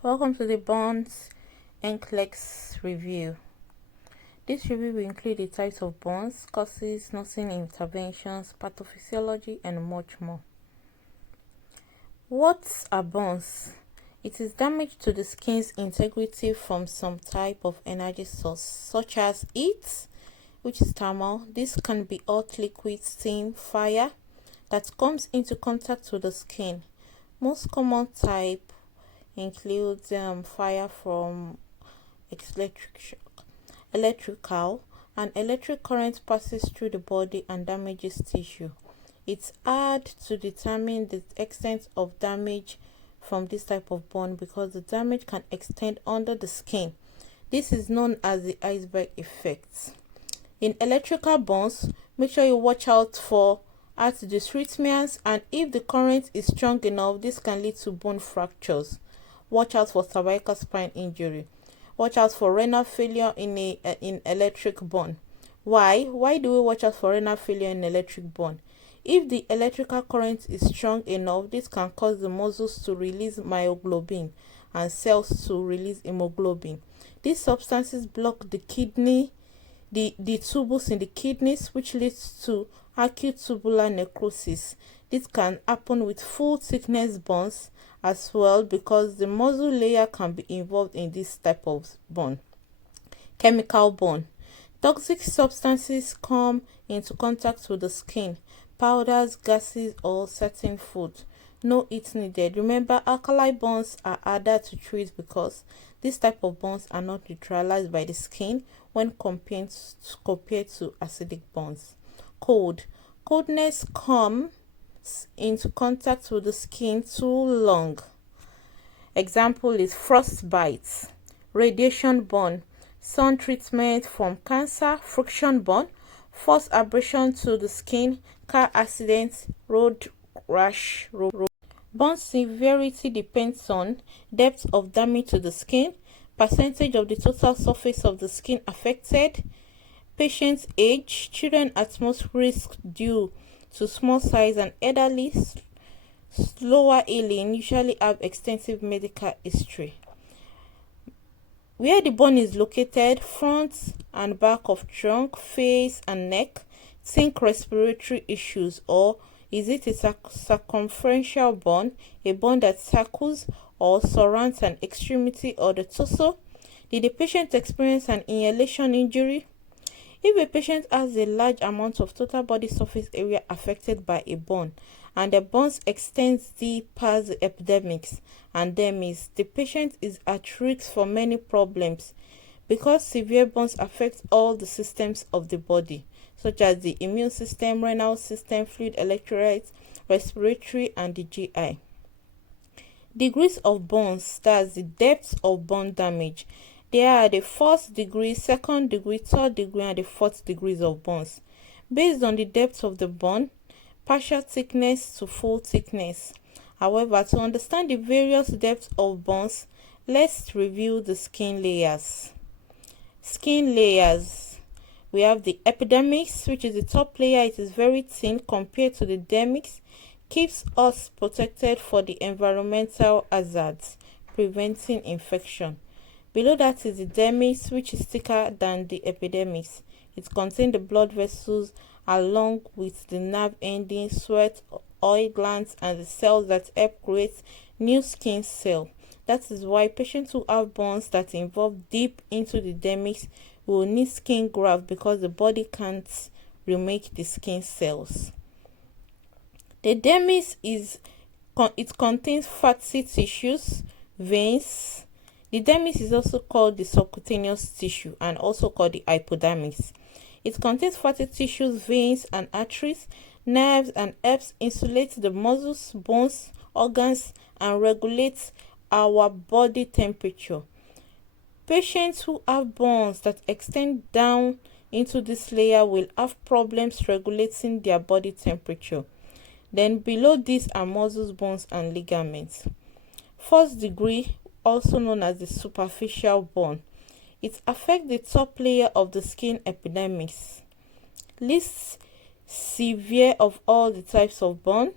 Welcome to the Bones NCLEX review. This review will include the types of bones, causes, nursing interventions, pathophysiology, and much more. What are bones? It is damage to the skin's integrity from some type of energy source, such as heat, which is thermal. This can be hot liquid, steam, fire that comes into contact with the skin. Most common type includes fire from electrical. An electric current passes through the body and damages tissue. It's hard to determine the extent of damage from this type of burn because the damage can extend under the skin. This is known as the iceberg effect. In electrical burns, make sure you watch out for heart dysrhythmias, and if the current is strong enough, this can lead to bone fractures. Watch out for cervical spine injury. Watch out for renal failure in electric burn. Why? Why do we watch out for renal failure in electric burn? If the electrical current is strong enough, this can cause the muscles to release myoglobin and cells to release hemoglobin. These substances block the kidney, the tubules in the kidneys, which leads to acute tubular necrosis. This can happen with full thickness burns as well because the muscle layer can be involved in this type of burn. Chemical burn. Toxic substances come into contact with the skin, powders, gases, or certain foods. No heat needed. Remember, alkali burns are harder to treat because this type of burns are not neutralized by the skin when compared to acidic burns. Cold. Coldness comes into contact with the skin too long. Example is frostbite, radiation burn, sun treatment from cancer, friction burn, force abrasion to the skin, car accidents, road rash. Burn severity depends on depth of damage to the skin, percentage of the total surface of the skin affected, patient's age, children at most risk due to small size, and elderly slower healing usually have extensive medical history. Where the bone is located, front and back of trunk, face and neck. Think respiratory issues, or is it a circumferential bone, a bone that circles or surrounds an extremity or the torso? Did the patient experience an inhalation injury? If a patient has a large amount of total body surface area affected by a burn, and the burn extends deep past the epidermis and dermis, the patient is at risk for many problems because severe burns affect all the systems of the body, such as the immune system, renal system, fluid electrolytes, respiratory, and the GI. Degrees of burns, that's the depth of burn damage. There are the first degree, second degree, third degree, and the fourth degrees of burns. Based on the depth of the burn, partial thickness to full thickness. However, to understand the various depths of burns, let's review the skin layers. Skin layers. We have the epidermis, which is the top layer. It is very thin compared to the dermis. Keeps us protected for the environmental hazards, preventing infection. Below that is the dermis, which is thicker than the epidermis. It contains the blood vessels along with the nerve endings, sweat, oil glands, and the cells that help create new skin cells. That is why patients who have burns that involve deep into the dermis will need skin graft because the body can't remake the skin cells. The dermis contains fatty tissues, veins. The dermis is also called the subcutaneous tissue and also called the hypodermis. It contains fatty tissues, veins, and arteries, nerves, and helps insulate the muscles, bones, organs, and regulates our body temperature. Patients who have burns that extend down into this layer will have problems regulating their body temperature. Then below this are muscles, bones, and ligaments. First degree, also known as the superficial burn. It affects the top layer of the skin epidermis. Least severe of all the types of burn.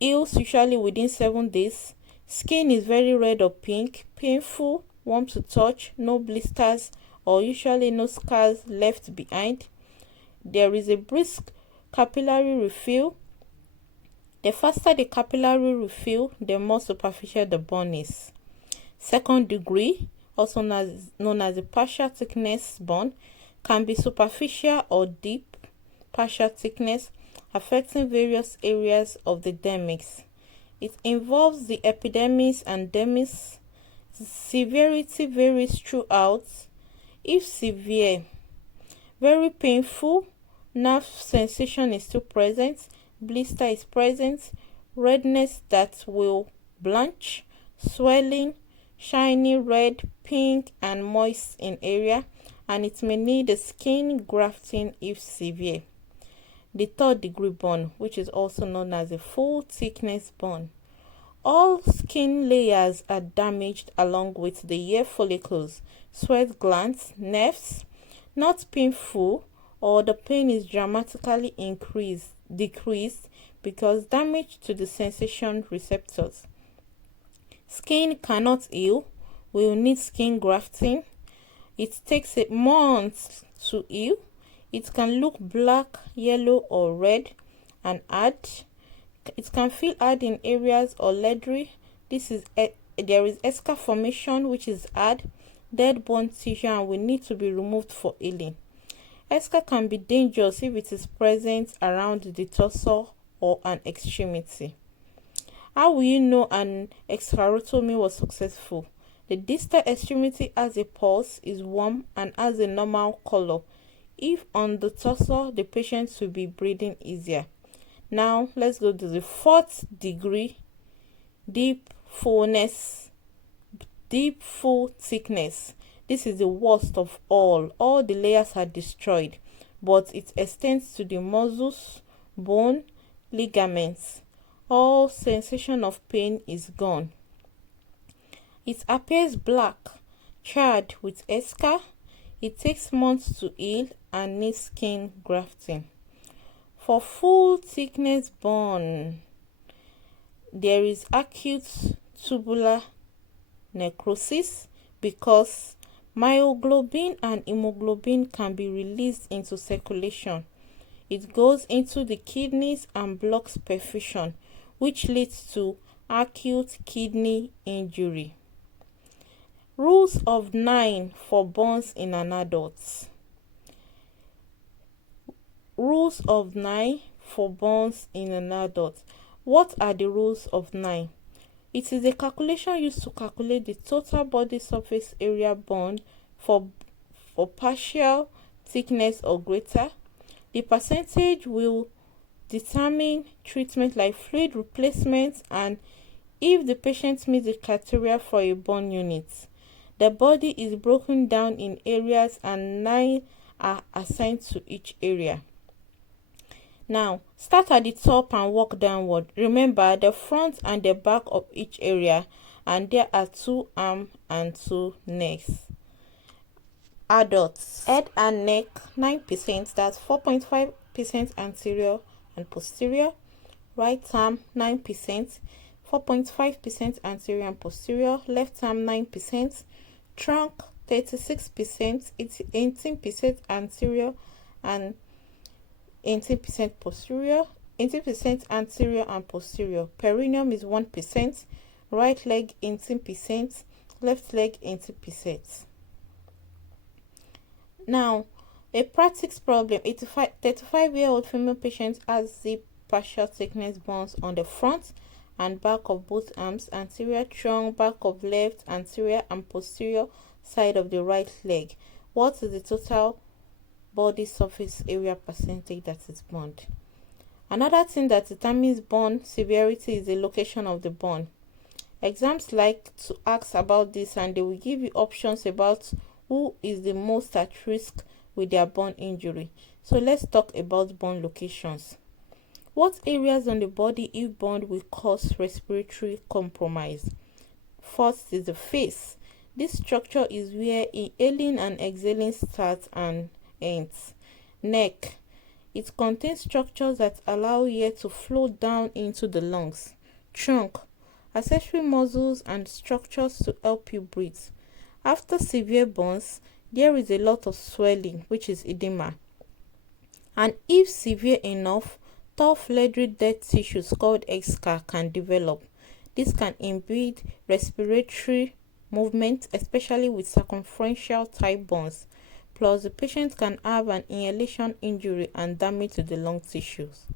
Heals usually within 7 days. Skin is very red or pink, painful, warm to touch, no blisters or usually no scars left behind. There is a brisk capillary refill. The faster the capillary refill, the more superficial the burn is. Second degree, also known as the partial thickness burn, can be superficial or deep partial thickness, affecting various areas of the dermis. It involves the epidermis and dermis. Severity varies throughout. If severe, very painful, nerve sensation is still present, blister is present, redness that will blanch, swelling, shiny red, pink and moist in area, and it may need a skin grafting if severe. The third degree burn, which is also known as a full thickness burn. All skin layers are damaged along with the hair follicles, sweat glands, nerves, not painful, or the pain is dramatically decreased because damage to the sensation receptors. Skin cannot heal, will need skin grafting. It takes a month to heal. It can look black, yellow or red and hard. It can feel hard in areas or leathery. There is eschar formation, which is hard, dead bone tissue and will need to be removed for healing. Eschar can be dangerous if it is present around the torso or an extremity. How will you know an escharotomy was successful? The distal extremity has a pulse, is warm and has a normal color. If on the torso, the patient will be breathing easier. Now let's go to the fourth degree, deep full thickness. This is the worst of all. All the layers are destroyed, but it extends to the muscles, bone, ligaments. All sensation of pain is gone. It appears black, charred with eschar. It takes months to heal and needs skin grafting. For full thickness burn, there is acute tubular necrosis because myoglobin and hemoglobin can be released into circulation. It goes into the kidneys and blocks perfusion, which leads to acute kidney injury. Rules of 9 for burns in an adult. Rules of 9 for burns in an adult. What are the rules of 9? It is a calculation used to calculate the total body surface area burned for partial thickness or greater. The percentage will determine treatment like fluid replacement and if the patient meets the criteria for a burn unit. The body is broken down in areas and 9 are assigned to each area. Now, start at the top and work downward. Remember the front and the back of each area, and there are 2 arms and 2 necks. Adults, head and neck 9%, that's 4.5% anterior and posterior. Right arm 9%, 4.5% anterior and posterior. Left arm 9%. Trunk 36%, 18% anterior and 18% posterior, 18% anterior and posterior. Perineum is 1%, right leg 18%, left leg 18%. Now, a practice problem. 35-year-old female patient has the partial thickness burns on the front and back of both arms, anterior trunk, back of left, anterior and posterior side of the right leg. What is the total body surface area percentage that is burned? Another thing that determines burn severity is the location of the burn. Exams like to ask about this and they will give you options about who is the most at risk with their burn injury. So let's talk about burn locations. What areas on the body if burned will cause respiratory compromise? First is the face. This structure is where inhaling and exhaling starts and ends. Neck. It contains structures that allow air to flow down into the lungs. Trunk. accessory muscles and structures to help you breathe. After severe burns, there is a lot of swelling, which is edema. And if severe enough, tough leathery dead tissues called eschar can develop. This can impede respiratory movement, especially with circumferential type burns. Plus, the patient can have an inhalation injury and damage to the lung tissues.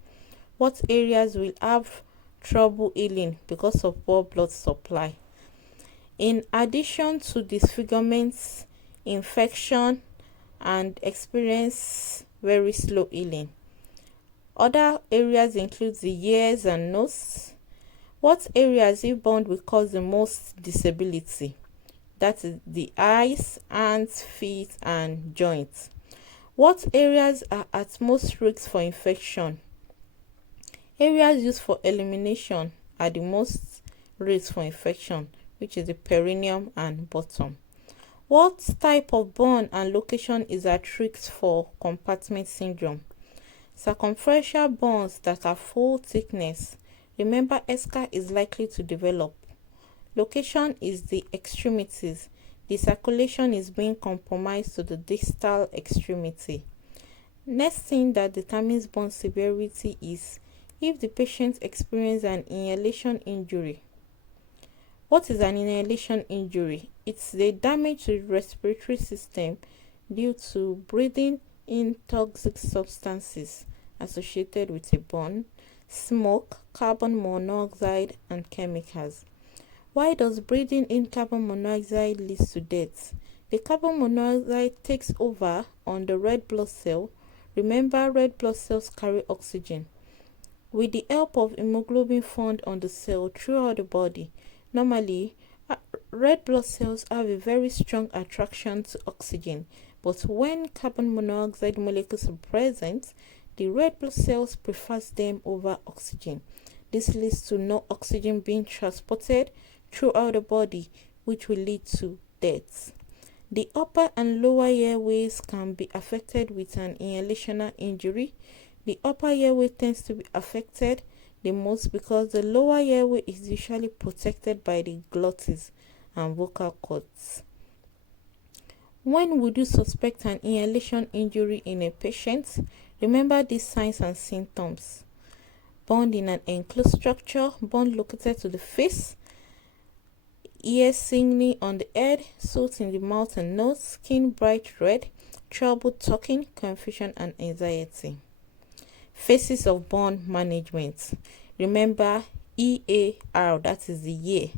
What areas will have trouble healing because of poor blood supply? In addition to disfigurements, infection, and experience very slow healing. Other areas include the ears and nose. What areas, if burned, will cause the most disability? That is the eyes, hands, feet, and joints. What areas are at most risk for infection? Areas used for elimination are the most risk for infection, which is the perineum and bottom. What type of burn and location is at risk for compartment syndrome? Circumferential burns that are full thickness. Remember, eschar is likely to develop. Location is the extremities. The circulation is being compromised to the distal extremity. Next thing that determines burn severity is if the patient experiences an inhalation injury. What is an inhalation injury? It's the damage to the respiratory system due to breathing in toxic substances associated with a burn, smoke, carbon monoxide, and chemicals. Why does breathing in carbon monoxide lead to death? The carbon monoxide takes over on the red blood cell. Remember, red blood cells carry oxygen. With the help of hemoglobin found on the cell throughout the body, normally, red blood cells have a very strong attraction to oxygen, but when carbon monoxide molecules are present, the red blood cells prefers them over oxygen. This leads to no oxygen being transported throughout the body, which will lead to death. The upper and lower airways can be affected with an inhalational injury. The upper airway tends to be affected the most because the lower airway is usually protected by the glottis and vocal cords. When would you suspect an inhalation injury in a patient? Remember these signs and symptoms. Burn in an enclosed structure, burn located to the face, ear singing on the head, sores in the mouth and nose, skin bright red, trouble talking, confusion and anxiety. Phases of burn management. Remember EAR, that is the year.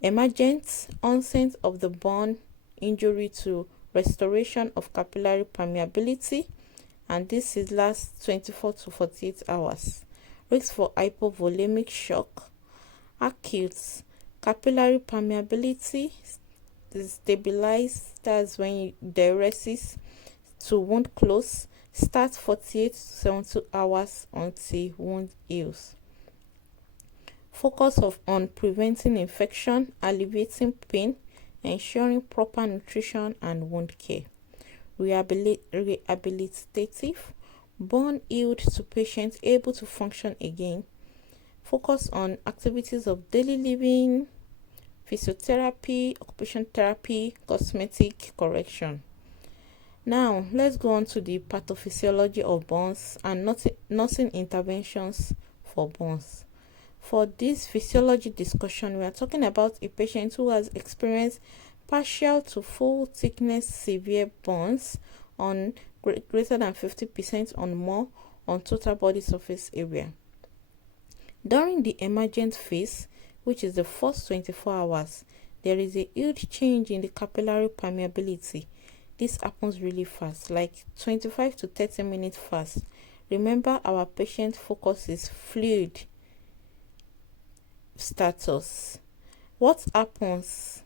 Emergent, onset of the burn injury to restoration of capillary permeability, and this is last 24 to 48 hours. Risk for hypovolemic shock. Acute, capillary permeability stabilize, that's when diuresis to wound close, start 48 to 72 hours until wound heals. Focus on preventing infection, alleviating pain, ensuring proper nutrition and wound care. Rehabilitative, burn healed to patients able to function again. Focus on activities of daily living, physiotherapy, occupational therapy, cosmetic correction. Now, let's go on to the pathophysiology of burns and nursing interventions for burns. For this physiology discussion, we are talking about a patient who has experienced partial to full thickness severe burns on greater than 50% or more on total body surface area. During the emergent phase, which is the first 24 hours, there is a huge change in the capillary permeability. This happens really fast, like 25 to 30 minutes fast. Remember, our patient focus is fluid status. What happens?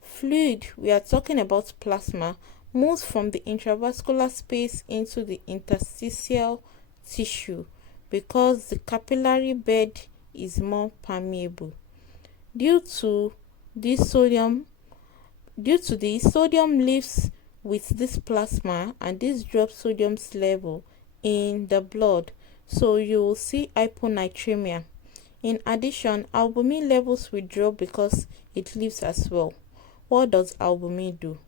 Fluid, we are talking about plasma, moves from the intravascular space into the interstitial tissue because the capillary bed is more permeable. Due to this, sodium leaves with this plasma, and this drops sodium's level in the blood, so you will see hyponatremia. In addition, albumin levels will drop because it leaves as well. What does albumin do?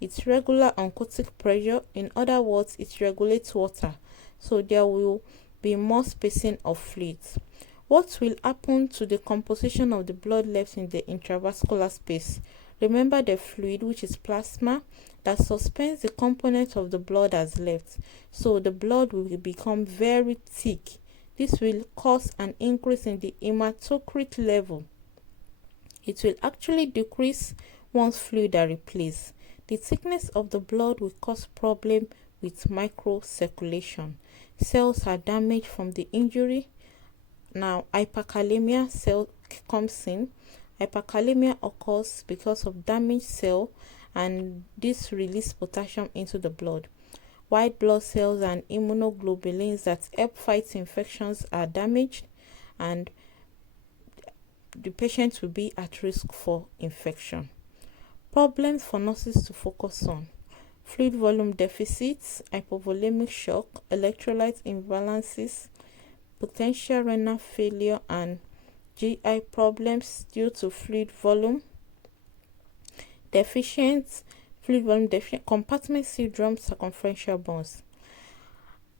It regulates oncotic pressure. In other words, it regulates water, so there will be more spacing of fluids. What will happen to the composition of the blood left in the intravascular space? Remember the fluid, which is plasma, that suspends the component of the blood as left. So the blood will become very thick. This will cause an increase in the hematocrit level. It will actually decrease once fluid are replaced. The thickness of the blood will cause problem with microcirculation. Cells are damaged from the injury. Now, hyperkalemia cell comes in. Hyperkalemia occurs because of damaged cell, and this releases potassium into the blood. White blood cells and immunoglobulins that help fight infections are damaged, and the patient will be at risk for infection. Problems for nurses to focus on: fluid volume deficits, hypovolemic shock, electrolyte imbalances, potential renal failure, and GI problems due to fluid volume deficient, compartment syndrome, circumferential burns.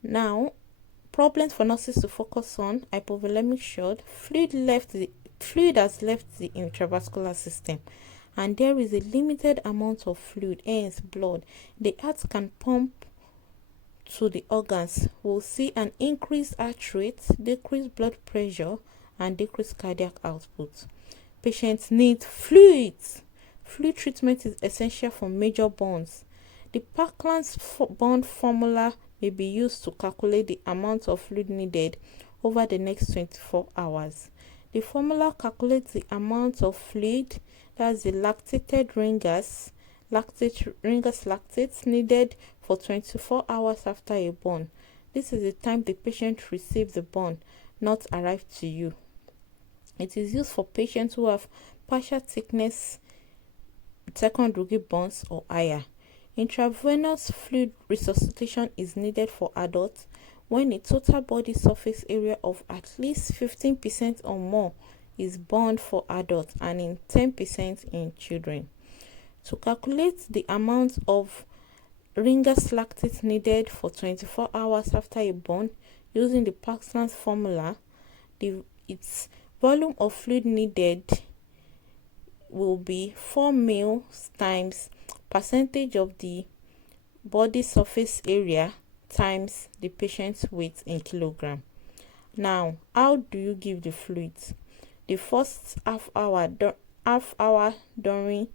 Now, problems for nurses to focus on: hypovolemic shock, fluid has left the intravascular system, and there is a limited amount of fluid, hence blood. The heart can pump to the organs. We'll see an increased heart rate, decreased blood pressure, and decreased cardiac output. Patients need fluids. Fluid treatment is essential for major burns. The Parkland's burn formula may be used to calculate the amount of fluid needed over the next 24 hours. The formula calculates the amount of fluid, that's the lactated ringer's lactates needed for 24 hours after a burn. This is the time the patient received the burn, not arrived to you. It is used for patients who have partial thickness second-degree burns or higher. Intravenous fluid resuscitation is needed for adults when a total body surface area of at least 15% or more is burned for adults and in 10% in children. To calculate the amount of Ringer's lactate needed for 24 hours after a burn using the Parkland's formula, its volume of fluid needed will be 4 ml times percentage of the body surface area times the patient's weight in kilogram. Now, how do you give the fluids? The first half hour during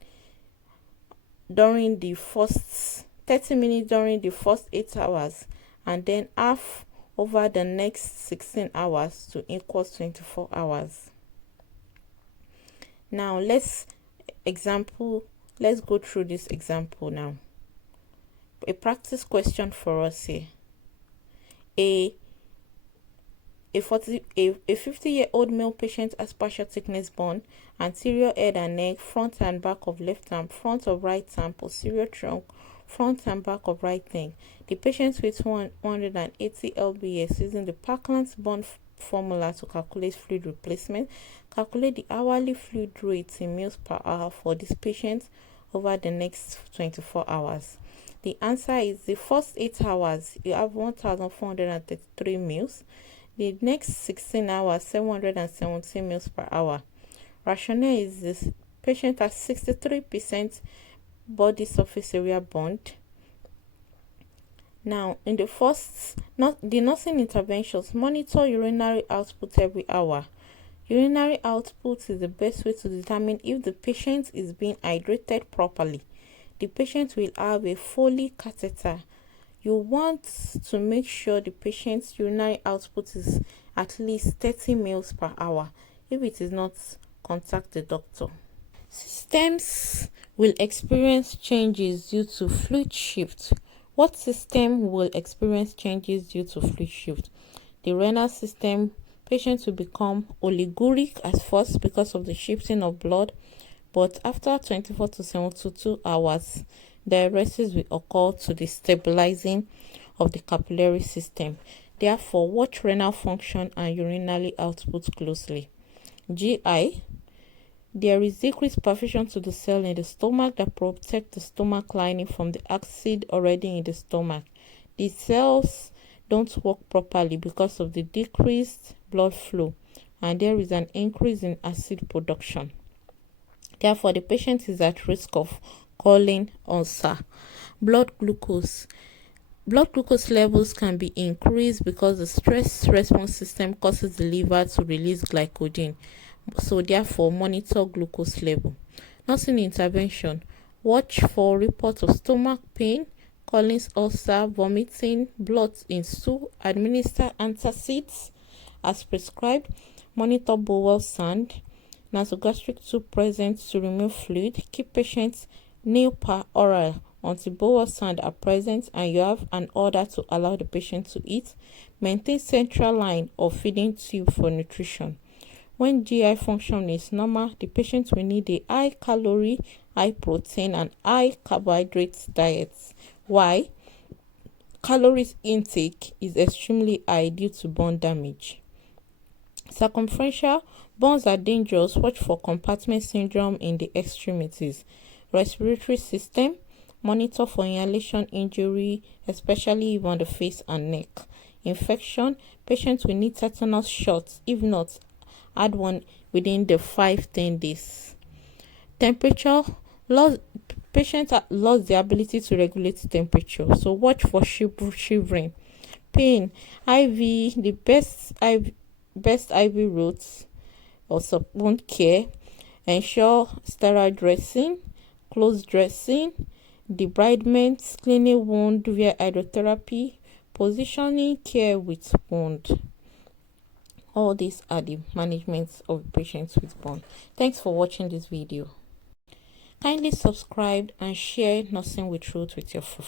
the first 30 minutes during the first 8 hours, and then half over the next 16 hours to equal 24 hours. Now let's go through this example now. A practice question for us here. A 50-year-old male patient has partial thickness burn, anterior head and neck, front and back of left arm, front of right arm, posterior trunk, front and back of right neck. The patient weighs 180 lbs using the Parkland's burn formula to calculate fluid replacement. Calculate the hourly fluid rate in mils per hour for this patient over the next 24 hours. The answer is the first 8 hours you have 1,433 mils. The next 16 hours 717 mils per hour. Rationale is this patient has 63% body surface area burned. Now, in the nursing interventions, monitor urinary output every hour. Urinary output is the best way to determine if the patient is being hydrated properly. The patient will have a Foley catheter. You want to make sure the patient's urinary output is at least 30 ml per hour. If it is not, contact the doctor. Systems will experience changes due to fluid shift. What system will experience changes due to fluid shift? The renal system. Patients will become oliguric at first because of the shifting of blood, but after 24 to 72 hours, diuresis will occur to the stabilizing of the capillary system. Therefore, watch renal function and urinary output closely. GI. There is decreased perfusion to the cell in the stomach that protect the stomach lining from the acid already in the stomach. The cells don't work properly because of the decreased blood flow, and there is an increase in acid production. Therefore, the patient is at risk of colon ulcer. Blood glucose. Blood glucose levels can be increased because the stress response system causes the liver to release glycogen. So therefore, monitor glucose level. Nursing intervention. Watch for reports of stomach pain, colon ulcer, vomiting, blood in stool. Administer antacids as prescribed. Monitor bowel sound. Nasogastric tube present to remove fluid. Keep patients nil per oral until bowel sound are present and you have an order to allow the patient to eat. Maintain central line or feeding tube for nutrition. When GI function is normal, the patient will need a high calorie, high protein, and high carbohydrate diet. Why? Calories intake is extremely high due to bone damage. Circumferential bones are dangerous. Watch for compartment syndrome in the extremities. Respiratory system. Monitor for inhalation injury, especially on the face and neck. Infection. Patients will need tetanus shots. If not, add one within the 5-10 days. Temperature. Patients lost the ability to regulate temperature, so watch for shivering. Pain. IV. The best IV routes or wound care. Ensure sterile dressing, close dressing, debridement, cleaning wound via hydrotherapy, positioning care with wound. All these are the management of patients with burn. Thanks for watching this video. Kindly subscribe and share Nursing with Ruth with your friends.